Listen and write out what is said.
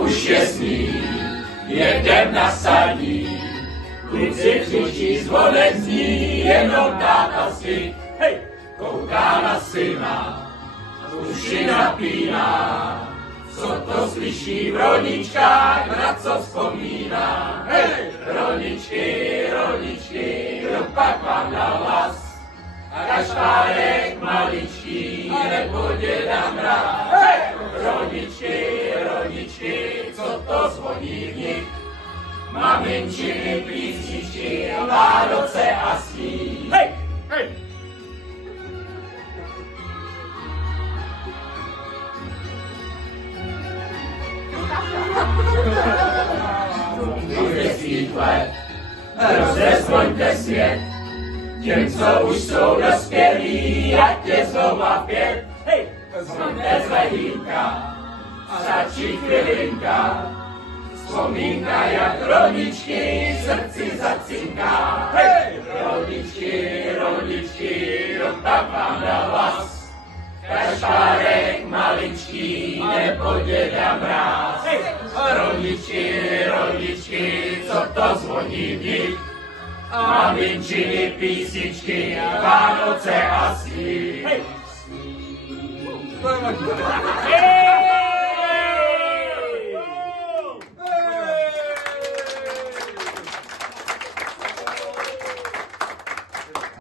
už je sní, jedem na saní. Kluci křičí, zvonek zní, jenom táta si, hej, kouká na syna, uši napíná. Co to slyší v rodičkách, na co vzpomíná? Hej, rodičky, kdo pak vám dal hlas? Kašpárek maličký, nebo děda mráz. Hej, rodičky, co to zvoní v nich? Maminčiny, písničky, Vánoce a sníh. Hej, hej. Let, rozezvoňte svět, těm, co už jsou dospělí, ať je znova pět. Hej, zvonte z ledínka, stačí chvilinka, vzpomínka jak rodičky, srdci zacinká. Hej, rodičky, kdo pak vám dal hlas? Kašpárek maličký, nebo děda mráz. Hej, rodičky, co to zvoní v nich? Maminčiny, písničky, Vánoce a sníh. Hej.